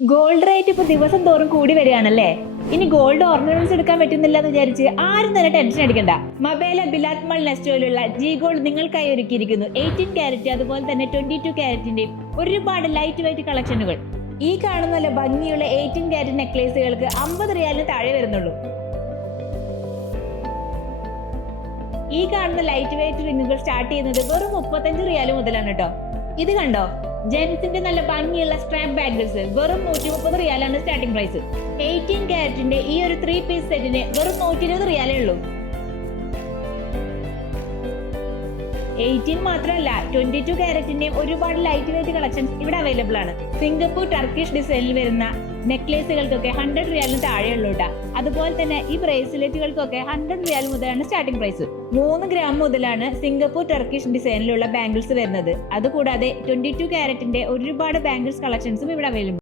Gold rate ഇപ്പൊ ദിവസം തോറും കൂടി വരികയാണല്ലേ. ഇനി ഗോൾഡ് ഓർണമെന്റ്സ് എടുക്കാൻ പറ്റുന്നില്ല എന്ന് വിചാരിച്ച് ആരും തന്നെ ടെൻഷൻ അടിക്കണ്ട. മൊബൈൽ ബിലാത് മാൾ നെസ്റ്റോയിലുള്ള ജി ഗോൾഡ് നിങ്ങൾക്കായി ഒരുക്കിയിരിക്കുന്നു 18 ക്യാരറ്റ് അതുപോലെ തന്നെ 22 ക്യാരറ്റിന്റെ ഒരുപാട് ലൈറ്റ് വെയിറ്റ് കളക്ഷനുകൾ. ഈ കാണുന്ന നല്ല ഭംഗിയുള്ള 18 ക്യാരറ്റ് നെക്ലേസുകൾക്ക് 50 റിയാലിന് താഴെ വരുന്നുള്ളൂ. ഈ കാണുന്ന ലൈറ്റ് വെയിറ്റ് റിങ്ങുകൾ സ്റ്റാർട്ട് ചെയ്യുന്നത് വെറും 35 റിയാൽ മുതലാണ് കേട്ടോ. ഇത് കണ്ടോ, ജെൻസിന്റെ നല്ല ഭംഗിയുള്ള സ്ട്രാപ്പ് ബാംഗിൾസ് വെറും 130 റിയാലാണ് സ്റ്റാർട്ടിംഗ് പ്രൈസ്. 18 ക്യാരറ്റിന്റെ ഈ ഒരു 3 പീസ് സെറ്റിന് വെറും 120 റിയാലേ ഉള്ളൂ. 18 മാത്രമല്ല 22 ക്യാരറ്റിന്റെയും ഒരുപാട് ലൈറ്റ് വെയിറ്റ് കളക്ഷൻസ് ഇവിടെ അവൈലബിൾ ആണ്. സിംഗപ്പൂർ ടർക്കിഷ് ഡിസൈനിൽ വരുന്ന നെക്ലേസുകൾക്കൊക്കെ 100 റിയാലിന് താഴെയുള്ളൂ കേട്ടോ. അതുപോലെ തന്നെ ഈ ബ്രേസ്ലെറ്റുകൾക്കൊക്കെ 100 റിയാൽ മുതലാണ് സ്റ്റാർട്ടിംഗ് പ്രൈസ്. 3 ഗ്രാം മുതലാണ് സിംഗപ്പൂർ ടർക്കിഷ് ഡിസൈനിലുള്ള ബാംഗിൾസ് വരുന്നത്. അതുകൂടാതെ 22 ക്യാരറ്റിന്റെ ഒരുപാട് ബാംഗിൾസ് കളക്ഷൻസും ഇവിടെ അവൈലബിൾ.